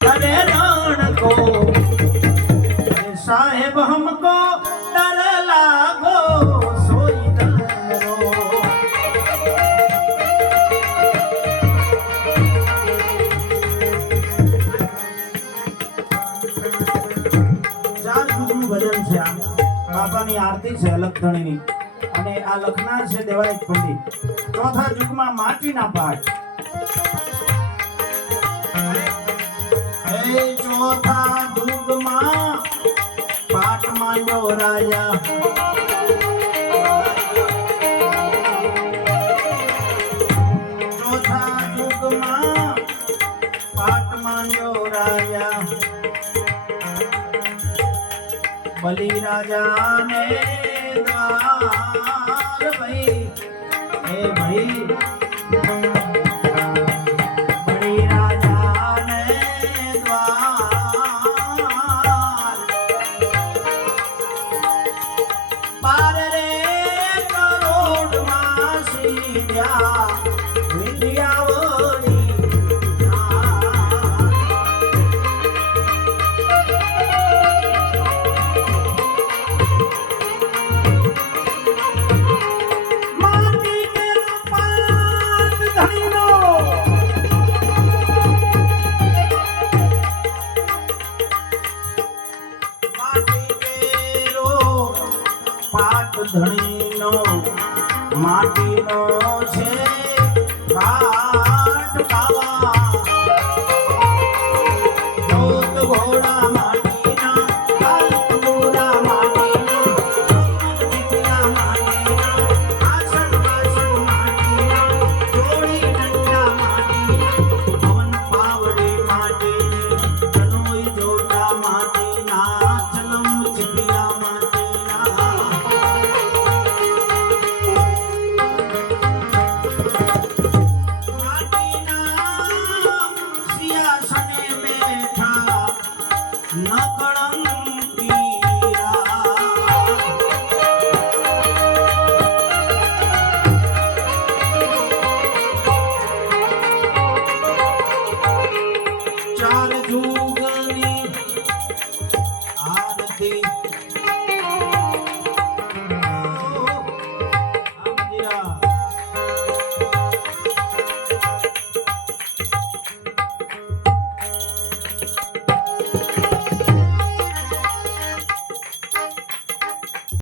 अरे रण को साहेब हमको डर लागो सोई डरो चार जुगનું ભજન છે આ બાપાની આરતી છે લખધણીની અને આ લખનાર છે દેવાયત પંડિત ચોથા યુગમાં માટીના પાઠ ચોથા યુગમાં પાઠ માંડ્યો રાજા ચોથા યુગમાં પાઠ માંડ્યો રાજા બલી રાજા ને દ્વાર ભાઈ હે ભાઈ ધણીનો માટીનો છે